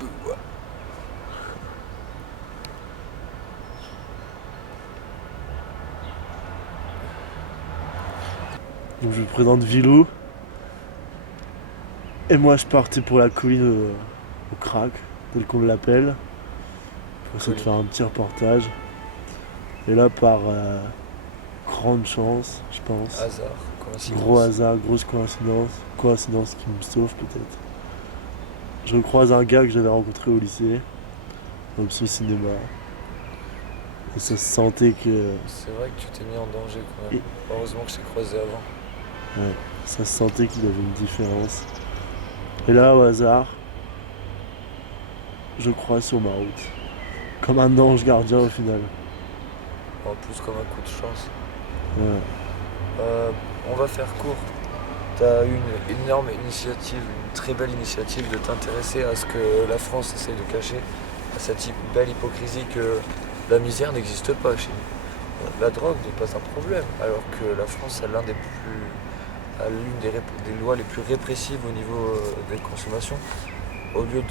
Donc je me présente Vilou. Et moi je partais pour la colline au crack, tel qu'on l'appelle. Pour essayer de faire un petit reportage. Et là par grande chance, je pense. Hasard, coïncidence. Gros hasard, grosse coïncidence. Coïncidence qui me sauve peut-être. Je recroise un gars que j'avais rencontré au lycée, dans le cinéma. Et ça se sentait que. C'est vrai que tu t'es mis en danger quand même. Et- Heureusement que je t'ai croisé avant. Ouais, ça se sentait qu'il y avait une différence. Et là, au hasard, je crois sur ma route. Comme un ange gardien au final. En plus comme un coup de chance. Ouais. On va faire court. Tu as eu une énorme initiative, une très belle initiative de t'intéresser à ce que la France essaie de cacher, à cette belle hypocrisie que la misère n'existe pas chez nous. La drogue n'est pas un problème, alors que la France a l'une des lois les plus répressives au niveau des consommations. Au lieu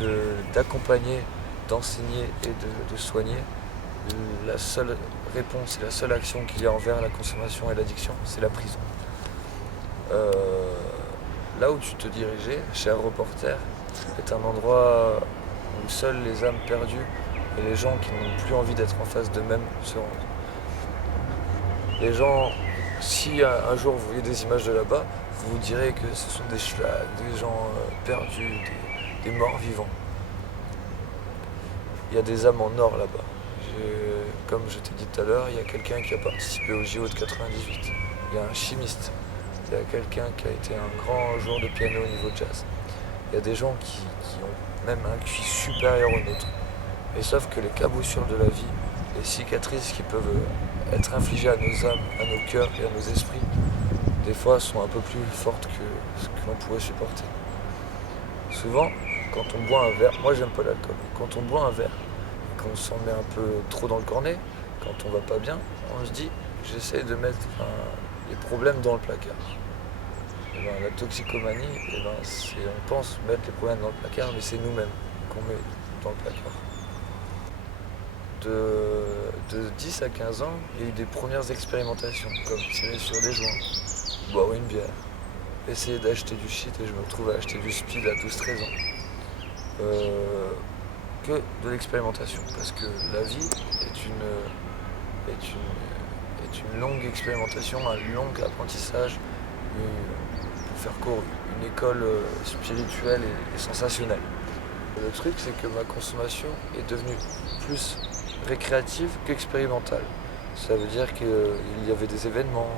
d'accompagner, d'enseigner et de soigner, la seule réponse et la seule action qu'il y a envers la consommation et l'addiction, c'est la prison. Là où tu te dirigeais, cher reporter, est un endroit où seules les âmes perdues et les gens qui n'ont plus envie d'être en face d'eux-mêmes se rendent. Les gens, si un jour vous voyez des images de là-bas, vous vous direz que ce sont des schlags, des gens perdus, des morts vivants. Il y a des âmes en or là-bas. Comme je t'ai dit tout à l'heure, il y a quelqu'un qui a participé au JO de 98. Il y a un chimiste. Il y a quelqu'un qui a été un grand joueur de piano au niveau jazz. Il y a des gens qui ont même un QI supérieur au nôtre. Et sauf que les cabossures de la vie, les cicatrices qui peuvent être infligées à nos âmes, à nos cœurs et à nos esprits, des fois sont un peu plus fortes que ce que l'on pourrait supporter. Souvent, quand on boit un verre, moi j'aime pas l'alcool, quand on boit un verre, qu'on s'en met un peu trop dans le cornet, quand on va pas bien, on se dit, j'essaie de mettre les problèmes dans le placard. Et ben, la toxicomanie, on pense mettre les problèmes dans le placard, mais c'est nous-mêmes qu'on met dans le placard. De 10 à 15 ans, il y a eu des premières expérimentations, comme tirer sur des joints, boire une bière, essayer d'acheter du shit, et je me retrouve à acheter du speed à 12-13 ans. Que de l'expérimentation, parce que la vie est une longue expérimentation, un long apprentissage, pour faire court, une école spirituelle et sensationnelle. Le truc, c'est que ma consommation est devenue plus récréative qu'expérimentale. Ça veut dire qu'il y avait des événements,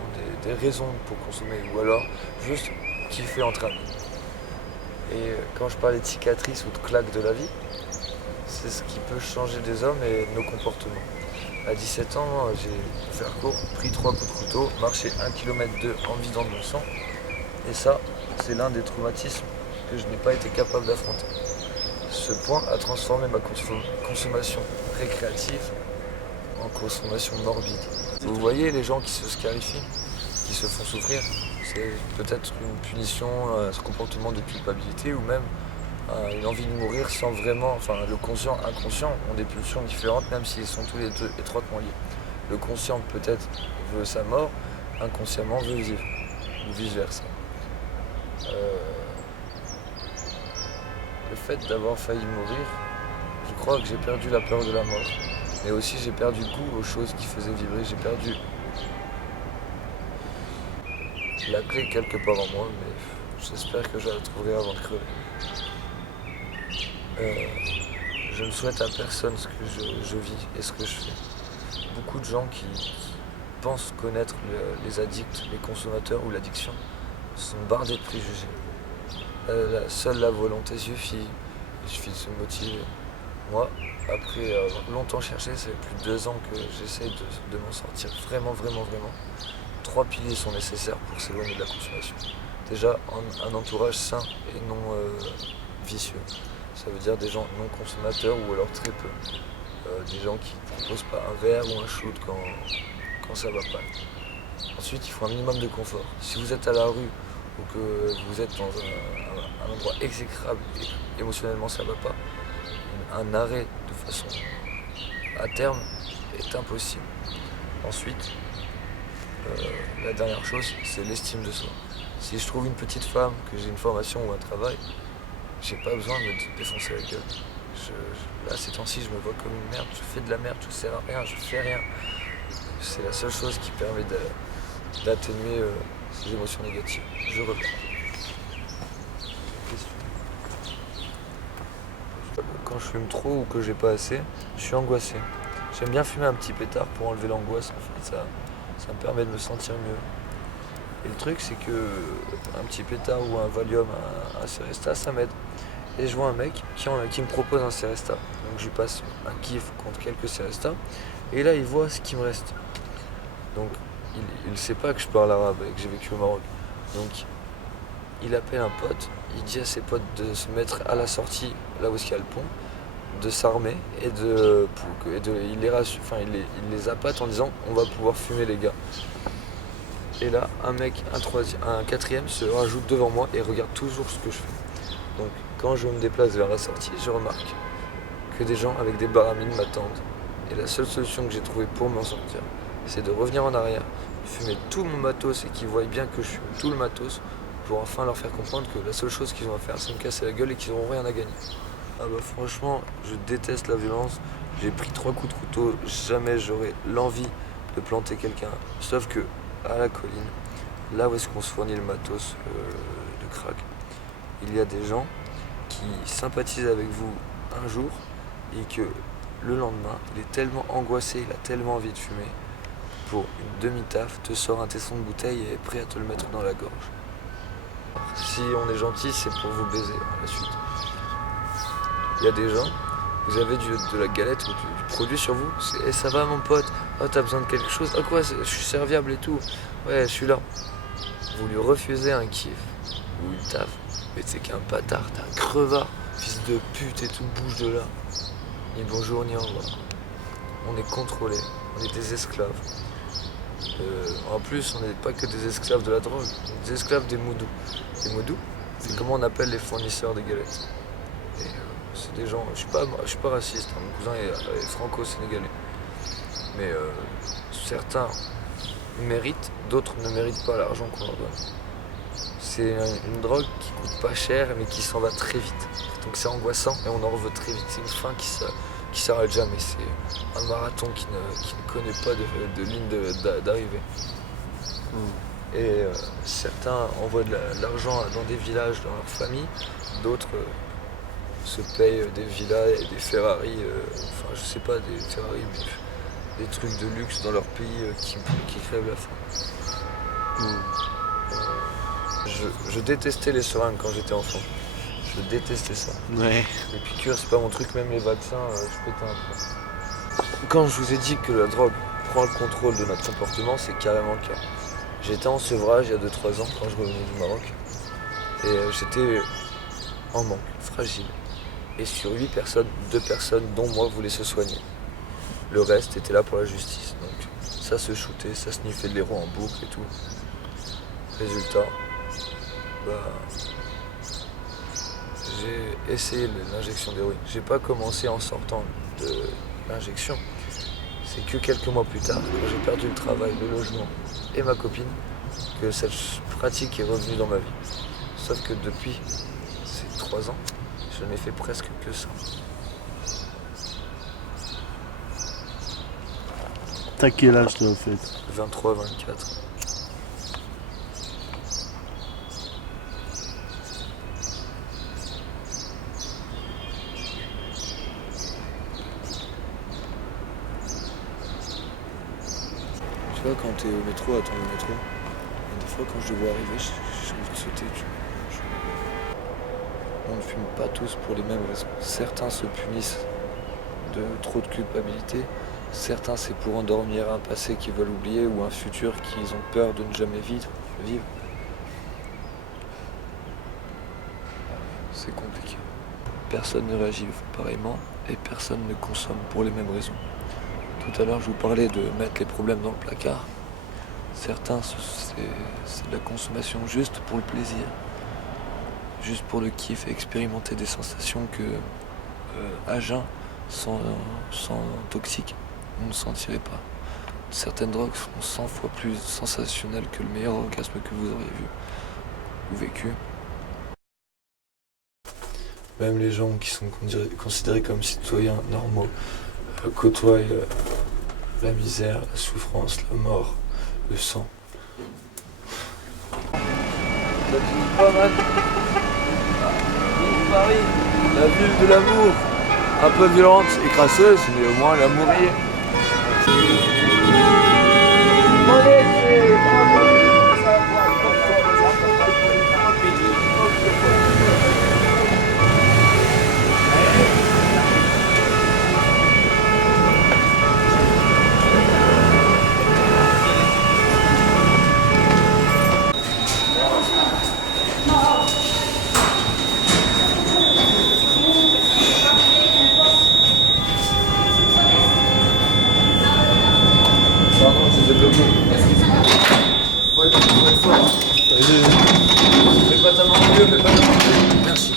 des raisons pour consommer, ou alors juste kiffer entre amis. Et quand je parlais de cicatrices ou de claques de la vie, c'est ce qui peut changer des hommes et nos comportements. À 17 ans, j'ai, pour faire court, pris 3 coups de couteau, marché 1,2 km en vidant de mon sang. Et ça, c'est l'un des traumatismes que je n'ai pas été capable d'affronter. Ce point a transformé ma consommation récréative en consommation morbide. Vous voyez les gens qui se scarifient, qui se font souffrir, c'est peut-être une punition, ce comportement de culpabilité ou même une envie de mourir sans vraiment, enfin le conscient, inconscient ont des pulsions différentes même s'ils sont tous les deux étroitement liés. Le conscient peut-être veut sa mort, inconsciemment veut vivre, ou vice versa. Le fait d'avoir failli mourir, je crois que j'ai perdu la peur de la mort. Mais aussi j'ai perdu goût aux choses qui faisaient vibrer, j'ai perdu la clé quelque part en moi, mais j'espère que je la retrouverai avant de crever. Je ne souhaite à personne ce que je vis et ce que je fais. Beaucoup de gens qui pensent connaître les addicts, les consommateurs ou l'addiction sont bardés de préjugés. Seule la volonté suffit, il suffit de se motiver. Moi, après avoir longtemps cherché, ça fait plus de 2 ans que j'essaie de m'en sortir vraiment. 3 piliers sont nécessaires pour s'éloigner de la consommation. Déjà, un entourage sain et non vicieux. Ça veut dire des gens non consommateurs ou alors très peu. Des gens qui ne proposent pas un verre ou un shoot quand ça va pas. Ensuite, il faut un minimum de confort. Si vous êtes à la rue ou que vous êtes dans un endroit exécrable et émotionnellement ça va pas, un arrêt de façon à terme est impossible. Ensuite, la dernière chose, c'est l'estime de soi. Si je trouve une petite femme, que j'ai une formation ou un travail, j'ai pas besoin de me défoncer la gueule. Là, ces temps-ci, je me vois comme une merde, je fais de la merde, je sers à rien, je fais rien. C'est la seule chose qui permet d'atténuer ces émotions négatives. Je reviens. Quand je fume trop ou que j'ai pas assez, je suis angoissé. J'aime bien fumer un petit pétard pour enlever l'angoisse, en fait, ça me permet de me sentir mieux. Et le truc, c'est que un petit pétard ou un Valium, un Seresta, ça m'aide. Et je vois un mec qui me propose un Seresta. Donc je lui passe un kiff contre quelques Seresta. Et là, il voit ce qui me reste. Donc il sait pas que je parle arabe et que j'ai vécu au Maroc. Donc il appelle un pote, il dit à ses potes de se mettre à la sortie, là où il y a le pont, de s'armer et il les appâte en disant on va pouvoir fumer les gars. Et là, un quatrième se rajoute devant moi et regarde toujours ce que je fais. Donc quand je me déplace vers la sortie, je remarque que des gens avec des baramines m'attendent. Et la seule solution que j'ai trouvée pour m'en sortir, c'est de revenir en arrière, fumer tout mon matos et qu'ils voient bien que je fume tout le matos pour enfin leur faire comprendre que la seule chose qu'ils ont à faire, c'est me casser la gueule et qu'ils n'auront rien à gagner. Ah bah franchement, je déteste la violence. J'ai pris 3 coups de couteau, jamais j'aurais l'envie de planter quelqu'un. Sauf que à la colline, là où est-ce qu'on se fournit le matos de crack, il y a des gens qui sympathisent avec vous un jour et que le lendemain, il est tellement angoissé, il a tellement envie de fumer, pour une demi-taf, te sort un tesson de bouteille et est prêt à te le mettre dans la gorge. Si on est gentil, c'est pour vous baiser à la suite. Il y a des gens, vous avez de la galette ou du produit sur vous, c'est hey, ça va mon pote, oh t'as besoin de quelque chose, oh quoi, je suis serviable et tout, ouais je suis là. Vous lui refusez un kiff ou une taf, mais c'est qu'un bâtard, t'es un crevard, fils de pute et tout, bouge de là. Ni bonjour ni au revoir. On est contrôlés, on est des esclaves. En plus, on n'est pas que des esclaves de la drogue, on est des esclaves des moudous. Les moudous, c'est comment on appelle les fournisseurs de galettes. Et c'est des gens, je suis pas raciste, hein, mon cousin est franco-sénégalais. Mais certains méritent, d'autres ne méritent pas l'argent qu'on leur donne. C'est une drogue qui coûte pas cher mais qui s'en va très vite. Donc c'est angoissant et on en veut très vite. C'est une fin qui s'arrête jamais. C'est un marathon qui ne connaît pas de ligne d'arrivée. Et certains envoient de l'argent dans des villages, dans leur famille. D'autres se payent des villas et des Ferrari, enfin je sais pas, des Ferrari, mais des trucs de luxe dans leur pays qui crèvent la faim. Je détestais les seringues quand j'étais enfant. Je détestais ça. Ouais. Les piqûres, c'est pas mon truc, même les vaccins, je pétais un plomb. Quand je vous ai dit que la drogue prend le contrôle de notre comportement, c'est carrément le cas. J'étais en sevrage il y a 2-3 ans quand je revenais du Maroc. Et j'étais en manque, fragile. Et sur 8 personnes, 2 personnes, dont moi, voulaient se soigner. Le reste était là pour la justice. Donc ça se shootait, ça sniffait de l'héros en boucle et tout. Résultat, j'ai essayé l'injection d'héroïne. J'ai pas commencé en sortant de l'injection. C'est que quelques mois plus tard, quand j'ai perdu le travail, le logement et ma copine, que cette pratique est revenue dans ma vie. Sauf que depuis ces 3 ans, je n'ai fait presque que ça. T'as quel âge toi en fait? 23, 24. Tu vois, quand t'es au métro, attends le métro, et des fois quand je le vois arriver, j'ai envie de sauter. On ne fume pas tous pour les mêmes raisons. Certains se punissent de trop de culpabilité, certains c'est pour endormir un passé qu'ils veulent oublier ou un futur qu'ils ont peur de ne jamais vivre. C'est compliqué. Personne ne réagit pareillement et personne ne consomme pour les mêmes raisons. Tout à l'heure, je vous parlais de mettre les problèmes dans le placard. Certains, c'est de la consommation juste pour le plaisir, juste pour le kiff et expérimenter des sensations que à jeun, sans toxique, on ne sentirait pas. Certaines drogues sont 100 fois plus sensationnelles que le meilleur orgasme que vous aurez vu ou vécu. Même les gens qui sont considérés comme citoyens normaux côtoient la misère, la souffrance, la mort, le sang. Ça finit pas mal. Vive Paris, la ville de l'amour. Un peu violente et crasseuse, mais au moins l'amour y est. Pardon, c'était bloqué. Faut être fort. Fais pas ta main en mieux, fais pas ta main en mieux. Merci.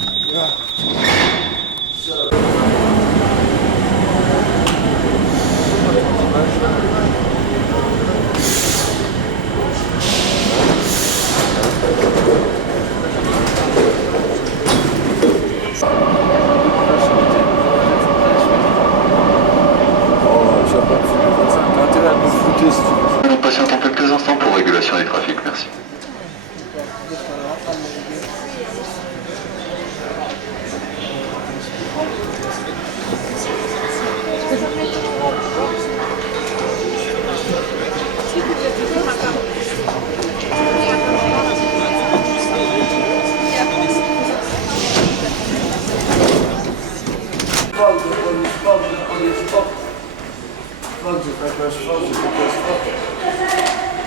Nous patientons quelques instants pour régulation du trafic, merci.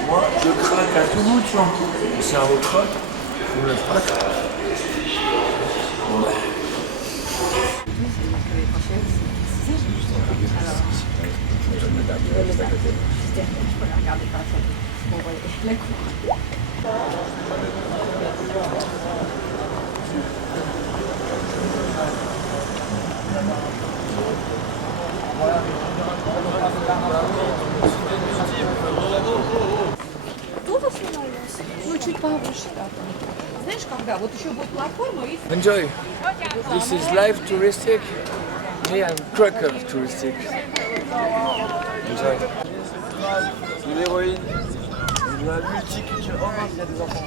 Moi, je craque à tout bout de champ. Le cerveau craque, on le craque. Ну, чуть повыше, да. Знаешь, когда? Вот еще будет платформа и... Enjoy. This is life touristic. Me, I'm cracker touristic. Enjoy. De l'héroïne, de la multiculture. Oh mince, il y a des enfants.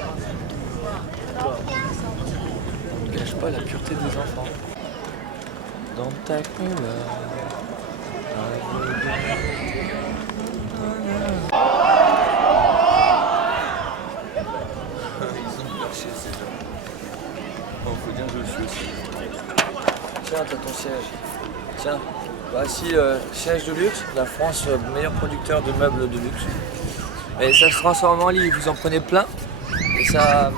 Ne gâche pas la pureté des enfants. Dans ta couleur. Faut dire que je le suis aussi. Tiens, t'as ton siège. Tiens, voici le siège de luxe, la France, meilleur producteur de meubles de luxe. Et ça se transforme en lit, vous en prenez plein. Et ça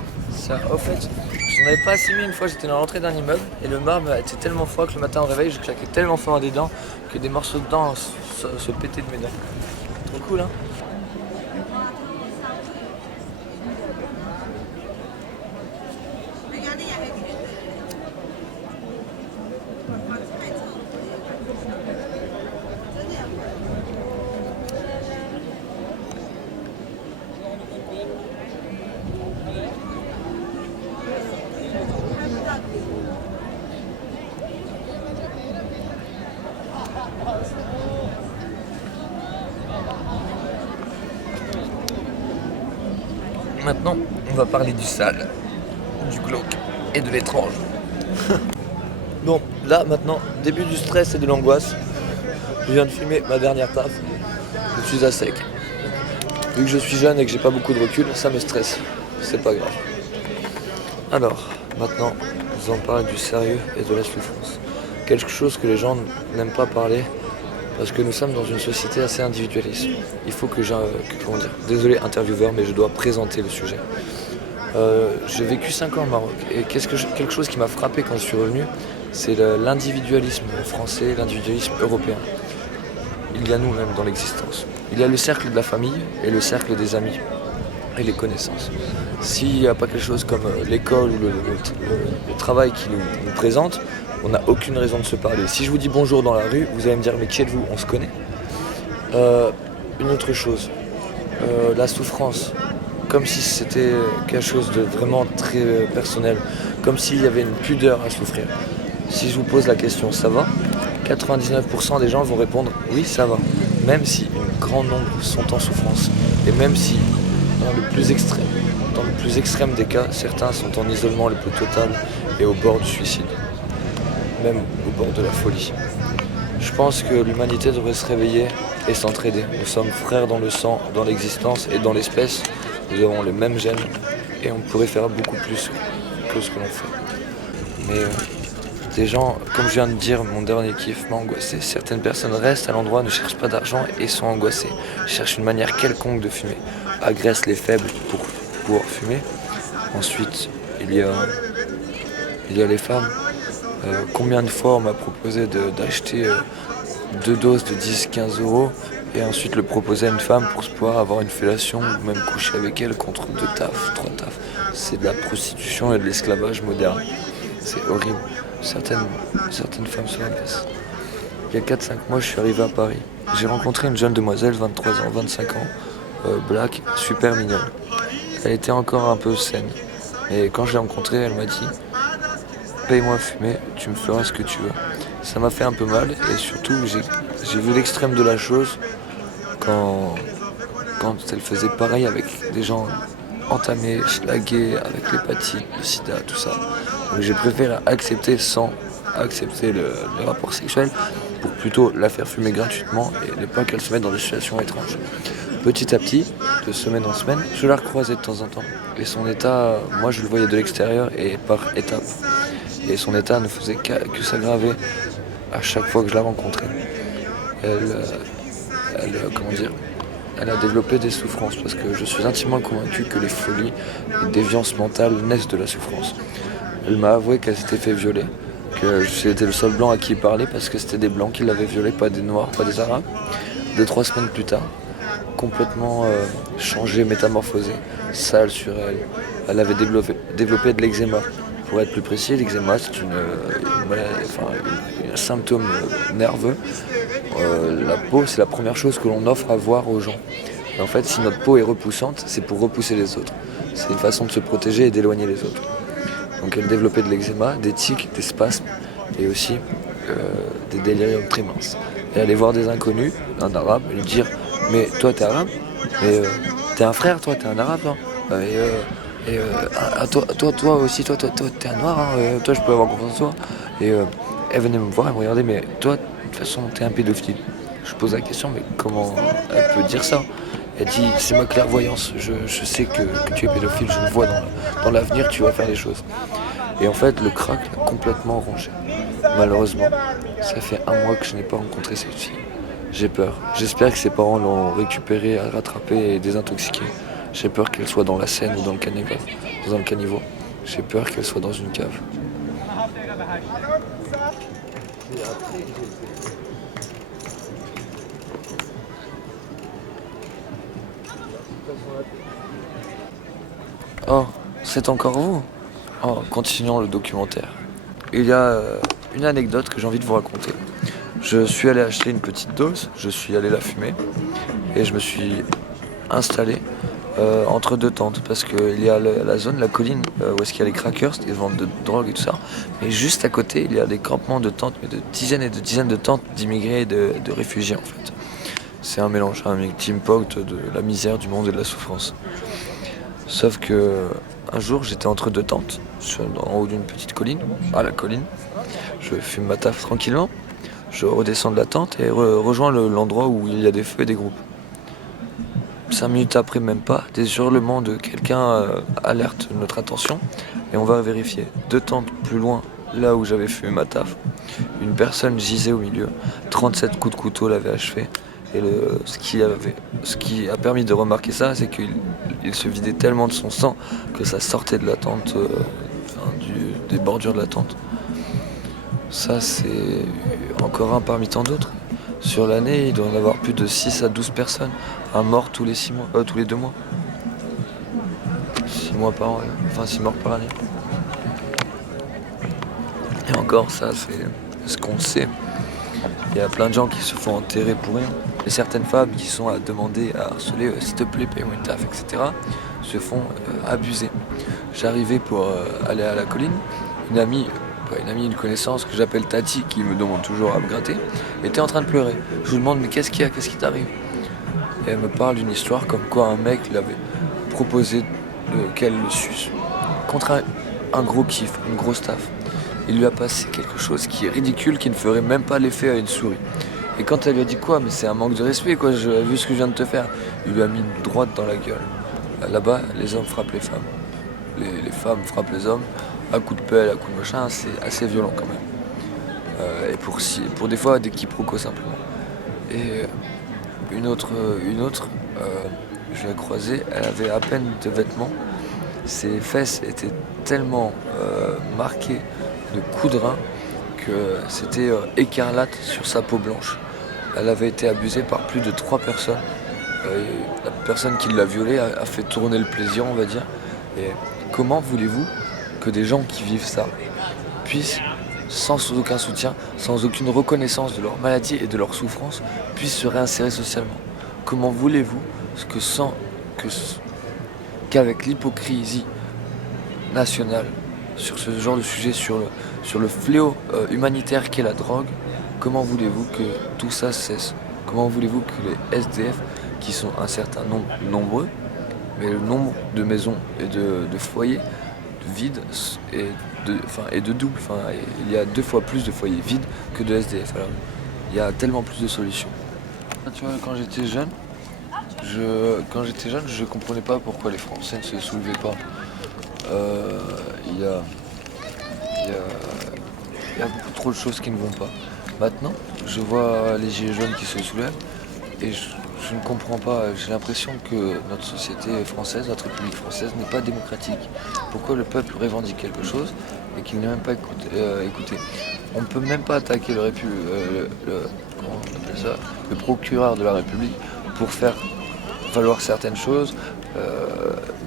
au fait, j'en avais pas assez mis une fois, j'étais dans l'entrée d'un immeuble et le marbre était tellement froid que le matin au réveil, je claquais tellement fort des dents que des morceaux de dents se pétaient de mes dents. Trop cool, hein? Maintenant, on va parler du sale, du glauque et de l'étrange. Bon, là, maintenant, début du stress et de l'angoisse. Je viens de filmer ma dernière taf. Je suis à sec. Vu que je suis jeune et que j'ai pas beaucoup de recul, ça me stresse. C'est pas grave. Alors, maintenant, nous allons parler du sérieux et de la souffrance. Quelque chose que les gens n'aiment pas parler. Parce que nous sommes dans une société assez individualiste. Il faut que comment dire, désolé intervieweur, mais je dois présenter le sujet. J'ai vécu 5 ans au Maroc et quelque chose qui m'a frappé quand je suis revenu, c'est l'individualisme français, l'individualisme européen. Il y a nous-mêmes dans l'existence. Il y a le cercle de la famille et le cercle des amis et les connaissances. S'il n'y a pas quelque chose comme l'école ou le travail qui nous présente, on n'a aucune raison de se parler. Si je vous dis bonjour dans la rue, vous allez me dire mais qui êtes-vous? On se connaît. Une autre chose, la souffrance, comme si c'était quelque chose de vraiment très personnel, comme s'il y avait une pudeur à souffrir. Si je vous pose la question ça va, 99% des gens vont répondre oui ça va, même si un grand nombre sont en souffrance, et même si dans le plus extrême des cas, certains sont en isolement le plus total et au bord du suicide, même au bord de la folie. Je pense que l'humanité devrait se réveiller et s'entraider. Nous sommes frères dans le sang, dans l'existence et dans l'espèce. Nous avons les mêmes gènes et on pourrait faire beaucoup plus que ce que l'on fait. Mais des gens, comme je viens de dire, mon dernier kiff m'a angoissé. Certaines personnes restent à l'endroit, ne cherchent pas d'argent et sont angoissées. Cherchent une manière quelconque de fumer. Agressent les faibles pour pouvoir fumer. Ensuite, il y a les femmes. Combien de fois on m'a proposé d'acheter 2 doses de 10-15 euros et ensuite le proposer à une femme pour pouvoir avoir une fellation ou même coucher avec elle contre 2 tafs, 3 tafs. C'est de la prostitution et de l'esclavage moderne. C'est horrible. Certaines femmes se rabaissent. Il y a 4-5 mois, je suis arrivé à Paris. J'ai rencontré une jeune demoiselle, 23 ans, 25 ans, black, super mignonne. Elle était encore un peu saine. Et quand je l'ai rencontrée, elle m'a dit « Paye-moi fumer, tu me feras ce que tu veux ». Ça m'a fait un peu mal et surtout j'ai vu l'extrême de la chose quand elle faisait pareil avec des gens entamés, schlagués, avec l'hépatite, le sida, tout ça. Donc j'ai préféré accepter sans accepter le rapport sexuel pour plutôt la faire fumer gratuitement et ne pas qu'elle se mette dans des situations étranges. Petit à petit, de semaine en semaine, je la recroisais de temps en temps. Et son état, moi je le voyais de l'extérieur et par étapes. Et son état ne faisait que s'aggraver à chaque fois que je la rencontrais. Elle a développé des souffrances parce que je suis intimement convaincu que les folies et déviances mentales naissent de la souffrance. Elle m'a avoué qu'elle s'était fait violer, que j'étais le seul blanc à qui parler parce que c'était des blancs qui l'avaient violée, pas des noirs, pas des arabes. 2-3 semaines plus tard, complètement changée, métamorphosée, sale sur elle. Elle avait développé de l'eczéma. Pour être plus précis, l'eczéma c'est un symptôme nerveux. La peau c'est la première chose que l'on offre à voir aux gens. Et en fait si notre peau est repoussante, c'est pour repousser les autres. C'est une façon de se protéger et d'éloigner les autres. Donc elle développait de l'eczéma, des tics, des spasmes et aussi des déliriums très minces. Elle allait voir des inconnus, un arabe, et lui dire « Mais toi t'es arabe ? Mais t'es un frère toi, t'es un arabe hein ? Toi aussi, toi t'es un noir, hein, toi je peux avoir confiance en toi. » Et elle venait me voir, elle me regardait, mais toi, de toute façon, t'es un pédophile. Je pose la question, mais comment elle peut dire ça? Elle dit, c'est ma clairvoyance, je sais que tu es pédophile, je le vois dans l'avenir, tu vas faire des choses. Et en fait, le crack l'a complètement rongé. Malheureusement, ça fait 1 mois que je n'ai pas rencontré cette fille. J'ai peur. J'espère que ses parents l'ont récupérée, rattrapée et désintoxiquée. J'ai peur qu'elle soit dans la Seine ou dans le caniveau. J'ai peur qu'elle soit dans une cave. Oh, c'est encore vous? Oh, continuons le documentaire. Il y a une anecdote que j'ai envie de vous raconter. Je suis allé acheter une petite dose, je suis allé la fumer et je me suis installé entre 2 tentes parce qu'il y a la zone, la colline où est-ce qu'il y a les crackers, ils vendent de drogue et tout ça. Mais juste à côté, il y a des campements de tentes, mais de dizaines et de dizaines de tentes d'immigrés et de réfugiés en fait. C'est un mélange, un melting pot de la misère, du monde et de la souffrance. Sauf que un jour, j'étais entre 2 tentes, en haut d'une petite colline, à la colline. Je fume ma taf tranquillement. Je redescends de la tente et rejoins l'endroit où il y a des feux et des groupes. 5 minutes après, même pas, des hurlements de quelqu'un alertent notre attention et on va vérifier. 2 tentes plus loin, là où j'avais fumé ma taf, une personne gisait au milieu. 37 coups de couteau l'avaient achevé. Et ce qui a permis de remarquer ça, c'est qu'il se vidait tellement de son sang que ça sortait de la tente, des bordures de la tente. Ça, c'est encore un parmi tant d'autres. Sur l'année, il doit y en avoir plus de 6 à 12 personnes à mort tous les 2 mois. 6 mois par an, enfin 6 morts par année. Et encore, ça, c'est ce qu'on sait. Il y a plein de gens qui se font enterrer pour rien. Et certaines femmes qui sont à demander, à harceler, s'il te plaît, paye-moi une taf, etc., se font abuser. J'arrivais pour aller à la colline, une connaissance que j'appelle Tati, qui me demande toujours à me gratter, était en train de pleurer. Je lui demande, mais qu'est-ce qu'il y a, qu'est-ce qui t'arrive? Et elle me parle d'une histoire comme quoi un mec lui avait proposé qu'elle le suce contre un gros kiff, une grosse taf. Il lui a passé quelque chose qui est ridicule, qui ne ferait même pas l'effet à une souris. Et quand elle lui a dit quoi, mais c'est un manque de respect, quoi, vu ce que je viens de te faire, il lui a mis une droite dans la gueule. Là-bas, les hommes frappent les femmes. Les femmes frappent les hommes à coups de pelle, à coups de machin, c'est assez violent quand même. Et pour des fois des quiproquos simplement. Et une autre, je l'ai croisée, elle avait à peine de vêtements. Ses fesses étaient tellement marquées de coups de rein que c'était écarlate sur sa peau blanche. Elle avait été abusée par plus de 3 personnes. La personne qui l'a violée a fait tourner le plaisir, on va dire. Et comment voulez-vous que des gens qui vivent ça puissent, sans aucun soutien, sans aucune reconnaissance de leur maladie et de leur souffrance, puissent se réinsérer socialement? Comment voulez-vous qu'avec l'hypocrisie nationale sur ce genre de sujet, sur le fléau humanitaire qu'est la drogue, comment voulez-vous que tout ça cesse? Comment voulez-vous que les SDF, qui sont un certain nombre nombreux, mais le nombre de maisons et de foyers vides est de double. Il y a 2 fois plus de foyers vides que de SDF. Alors, il y a tellement plus de solutions. Tu vois, quand j'étais jeune, je comprenais pas pourquoi les Français ne se soulevaient pas. Il y a beaucoup trop de choses qui ne vont pas. Maintenant, je vois les gilets jaunes qui se soulèvent et je ne comprends pas. J'ai l'impression que notre société française, notre République française n'est pas démocratique. Pourquoi le peuple revendique quelque chose et qu'il n'est même pas écouté? On ne peut même pas attaquer comment on appelle ça, le procureur de la République pour faire valoir certaines choses,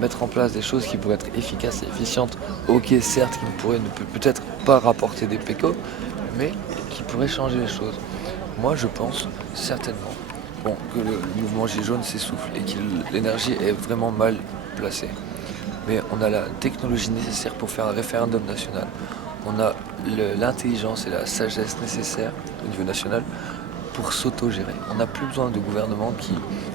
mettre en place des choses qui pourraient être efficaces et efficientes. Ok, certes, qui ne pourraient peut-être pas rapporter des pécos, mais qui pourraient changer les choses. Moi, je pense certainement que le mouvement Gilets jaunes s'essouffle et que l'énergie est vraiment mal placée. Mais on a la technologie nécessaire pour faire un référendum national. On a l'intelligence et la sagesse nécessaires au niveau national pour s'auto-gérer. On n'a plus besoin de gouvernement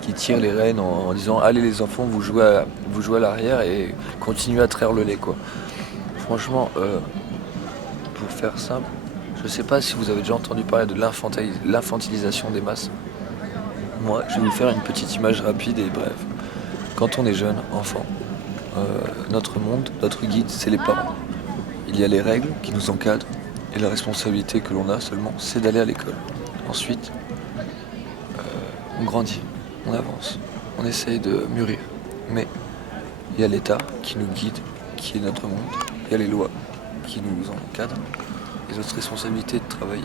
qui tire les rênes en disant « Allez les enfants, vous jouez à l'arrière et continuez à traire le lait. » quoi. Franchement, pour faire simple, je ne sais pas si vous avez déjà entendu parler de l'infantilisation des masses. Moi, je vais vous faire une petite image rapide et brève. Quand on est jeune, enfant, notre monde, notre guide, c'est les parents. Il y a les règles qui nous encadrent et la responsabilité que l'on a seulement, c'est d'aller à l'école. Ensuite, on grandit, on avance, on essaye de mûrir. Mais il y a l'État qui nous guide, qui est notre monde. Il y a les lois qui nous encadrent et notre responsabilité est de travailler.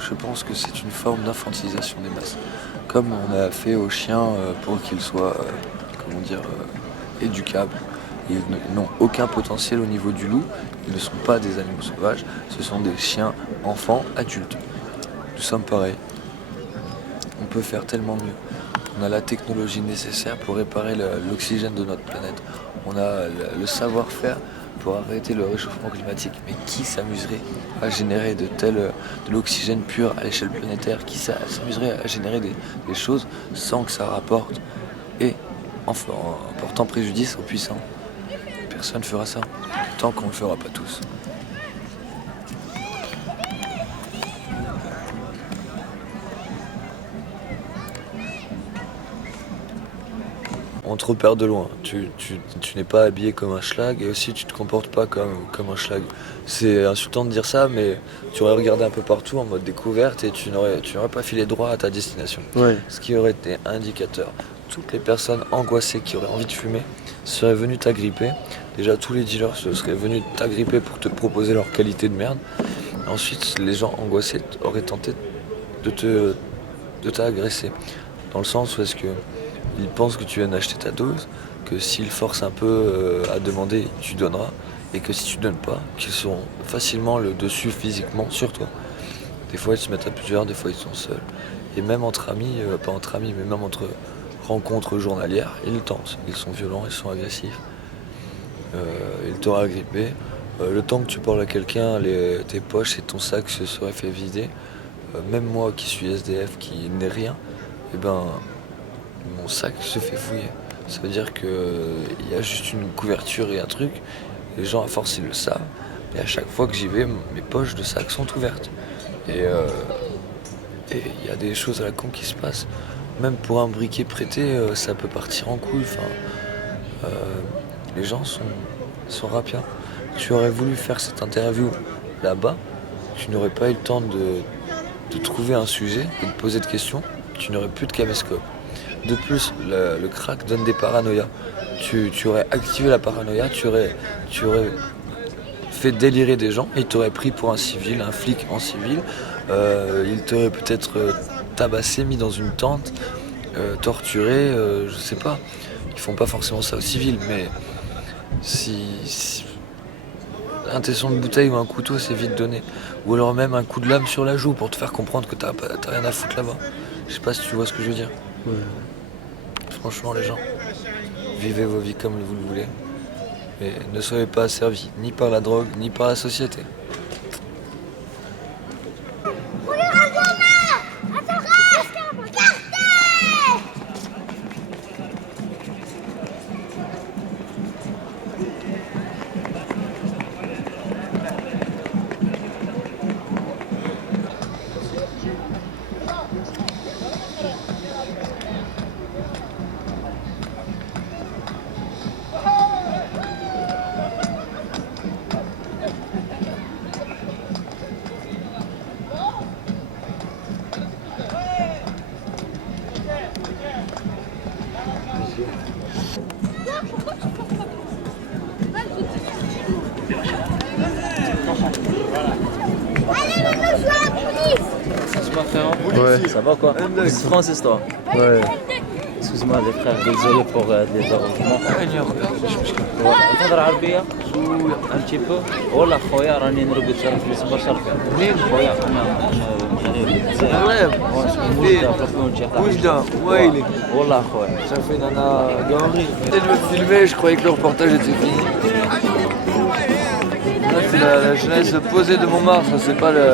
Je pense que c'est une forme d'infantilisation des masses. Comme on a fait aux chiens pour qu'ils soient, éducables. Ils n'ont aucun potentiel au niveau du loup. Ils ne sont pas des animaux sauvages. Ce sont des chiens, enfants, adultes. Nous sommes pareils. On peut faire tellement mieux. On a la technologie nécessaire pour réparer l'oxygène de notre planète. On a le savoir-faire pour arrêter le réchauffement climatique. Mais qui s'amuserait à générer de l'oxygène pur à l'échelle planétaire? Qui s'amuserait à générer des choses sans que ça rapporte et en portant préjudice aux puissants? Personne ne fera ça, tant qu'on ne le fera pas tous. On te repère de loin, tu n'es pas habillé comme un schlag et aussi tu te comportes pas comme un schlag. C'est insultant de dire ça, mais tu aurais regardé un peu partout en mode découverte et tu n'aurais pas filé droit à ta destination. Ouais. Ce qui aurait été indicateur. Toutes les personnes angoissées qui auraient envie de fumer seraient venues t'agripper. Déjà, tous les dealers seraient venus t'agripper pour te proposer leur qualité de merde. Ensuite, les gens angoissés auraient tenté de t'agresser. Dans le sens où est-ce qu'ils pensent que tu viens d'acheter ta dose, que s'ils forcent un peu à demander, tu donneras. et que si tu donnes pas, qu'ils seront facilement le dessus physiquement sur toi. Des fois ils se mettent à plusieurs, des fois ils sont seuls. Et même entre amis, pas entre amis, mais même entre rencontres journalières, ils tentent. Ils sont violents, ils sont agressifs. Ils t'auraient agrippé. Le temps que tu parles à quelqu'un, tes poches et ton sac se seraient fait vider. Même moi qui suis SDF, qui n'ai rien, eh ben, mon sac se fait fouiller. Ça veut dire qu'il y a juste une couverture et un truc. Les gens à force ils le savent. Et à chaque fois que j'y vais, mes poches de sac sont ouvertes. Et il y a des choses à la con qui se passent. Même pour un briquet prêté, ça peut partir en couille. Enfin, les gens sont rapiens. Tu aurais voulu faire cette interview là-bas, tu n'aurais pas eu le temps de trouver un sujet et de poser de questions. Tu n'aurais plus de caméscope. De plus, le crack donne des paranoïas. Tu aurais activé la paranoïa, tu aurais fait délirer des gens et il t'aurait pris pour un civil, un flic en civil. Il t'aurait peut-être tabassé, mis dans une tente, torturé, je sais pas. Ils font pas forcément ça aux civils, mais si un tesson de bouteille ou un couteau, c'est vite donné. Ou alors même un coup de lame sur la joue pour te faire comprendre que t'as rien à foutre là-bas. Je sais pas si tu vois ce que je veux dire. Ouais. Franchement, les gens, vivez vos vies comme vous le voulez. Mais ne soyez pas asservis, ni par la drogue, ni par la société. Excuse-moi frérot. Ouais. Ça va quoi? C'est Francis toi. Ouais. Excuse-moi les frères, désolé pour les dérangements. تهضر عربية؟ un petit peu. والله خويا راني نرقد شرف في صبر شرفي. منين خويا؟ Oujda, Waïli. والله خويا. Ça fait nana galerie. Peut-être me filmer, je croyais que le reportage était fini. Là, c'est la jeunesse posée de Montmartre, c'est pas le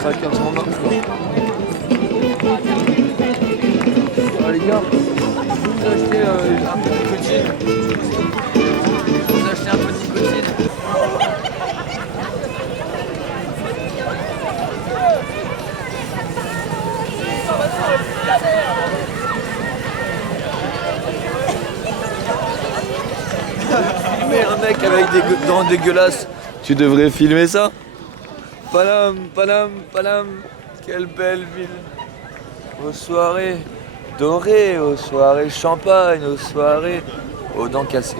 cracker de Montmartre. Quoi. Ah, les gars, vous achetez un peu de nicotine. Vous achetez un peu de nicotine. Filmer un mec avec des dents dégueulasses, tu devrais filmer ça. Paname, Paname, Paname, quelle belle ville. Aux soirées dorées, aux soirées champagne, aux soirées aux dents cassées.